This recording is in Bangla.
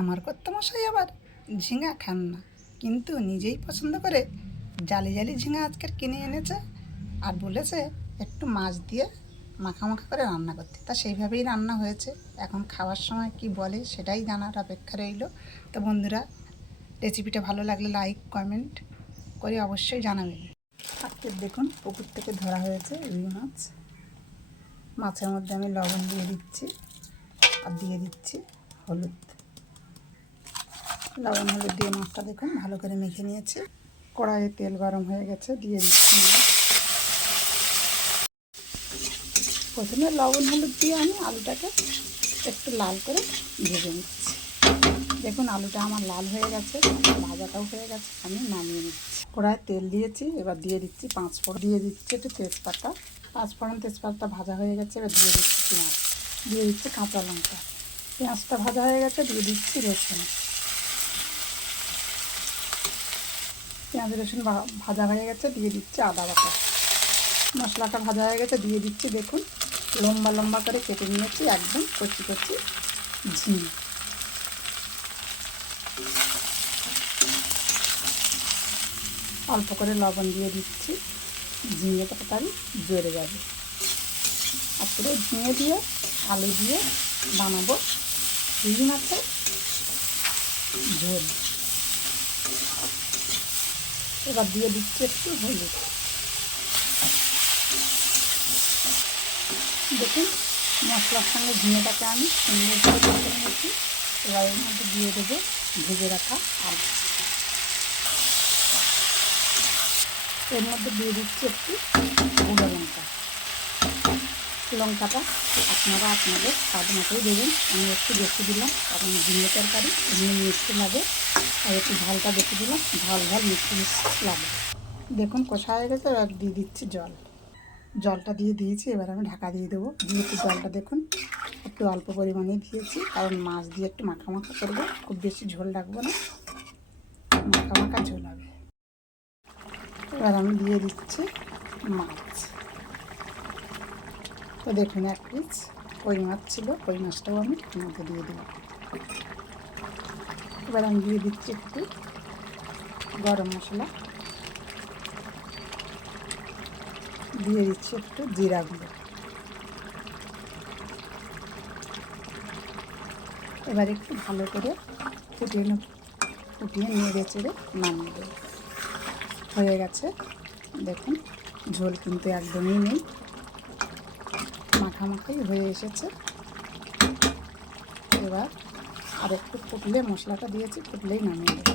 আমার কর্তামশাই আবার ঝিঙা খান না, কিন্তু নিজেই পছন্দ করে জালি জালি ঝিঙা আজকের কিনে এনেছে আর বলেছে একটু মাছ দিয়ে মাখা মাখা করে রান্না করতে। তা সেইভাবেই রান্না হয়েছে। এখন খাওয়ার সময় কি বলে সেটাই জানার অপেক্ষা রইল। তো বন্ধুরা, রেসিপিটা ভালো লাগলে লাইক কমেন্ট করে অবশ্যই জানাবেন। আজকে দেখুন পুকুর থেকে ধরা হয়েছে রুই মাছ। মাছের মধ্যে আমি লবণ দিয়ে দিচ্ছি আর দিয়ে দিচ্ছি হলুদ। লবণ হলুদ দিয়ে মাছটা দেখুন ভালো করে মেখে নিয়েছি। কড়াইয়ে তেল গরম হয়ে গেছে, দিয়ে দিচ্ছি মাছ। প্রথমে লবণ হলুদ দিয়ে আমি আলুটাকে একটু লাল করে ভেজে নিচ্ছি। দেখুন আলুটা আমার লাল হয়ে গেছে, ভাজাটাও হয়ে গেছে, আমি নামিয়ে নিচ্ছি। কড়াইয়ে তেল দিয়েছি, এবার দিয়ে দিচ্ছি পাঁচফোড়ন, দিয়ে দিচ্ছি একটু তেজপাতা। পাঁচফোড়ন তেজপাতা ভাজা হয়ে গেছে, এবার দিয়ে দিচ্ছি পেঁয়াজ, দিয়ে দিচ্ছি কাঁচা লঙ্কা। পেঁয়াজটা ভাজা হয়ে গেছে, দিয়ে দিচ্ছি রসুন। পেঁয়াজ রসুন ভাজা হয়ে গেছে, দিয়ে দিচ্ছি আদা বাটা। মশলাটা ভাজা হয়ে গেছে, দিয়ে দিচ্ছি দেখুন লম্বা লম্বা করে কেটে নিয়েছি একদম কচি কচি ঝিঙে। অল্প করে লবণ দিয়ে দিচ্ছি, ঝিঙে তরকারি জড়ে যাবে। আর পুরো ঝিঙে দিয়ে আলু দিয়ে বানাবো রুই মাছের ঝোল। এবার দিয়ে দিচ্ছি একটু হলুদ। দেখুন মশলার সঙ্গে ঝিঙেটাকে আমি সুন্দর করে কষে নিয়েছি। এবার এর মধ্যে দিয়ে দেবো ভেজে রাখা আলু। এর মধ্যে দিয়ে দিচ্ছি একটু গুঁড়ো লঙ্কা। লঙ্কাটা আপনারা আপনাদের স্বাদ মতোই দেবেন। আমি একটু বেশি দিলাম, কারণ ঝিঙে তরকারি এমনি মিষ্টি লাগে, আর একটু ঝালটা বেশি দিলাম, ঝাল ঝাল মিষ্টি মিষ্টি লাগবে। দেখুন কষা হয়ে গেছে, এবার দিয়ে দিচ্ছি জল। জলটা দিয়ে দিয়েছি, এবার আমি ঢাকা দিয়ে দেবো। যেহেতু জলটা দেখুন একটু অল্প পরিমাণেই দিয়েছি, কারণ মাছ দিয়ে একটু মাখা মাখা করবো, খুব বেশি ঝোল রাখবো না, মাখা মাখা ঝোল হবে। এবার আমি দিয়ে দিচ্ছি মাছ। তো দেখুন এক পিস কই মাছ ছিল, কই মাছটাও আমি মধ্যে দিয়ে দিলাম। এবার আমি দিয়ে দিচ্ছি একটু গরম মশলা, দিয়ে দিচ্ছি একটু জিরা গুঁড়ো। এবার একটু ভালো করে ফুটিয়ে নেড়ে চেড়ে নামিয়ে দেবো। হয়ে গেছে দেখুন, ঝোল কিন্তু একদমই নেই, মাখামাখাই হয়ে এসেছে। এবার আর একটু ফুটলে, মশলাটা দিয়েছি ফুটলেই নামিয়ে দেবো।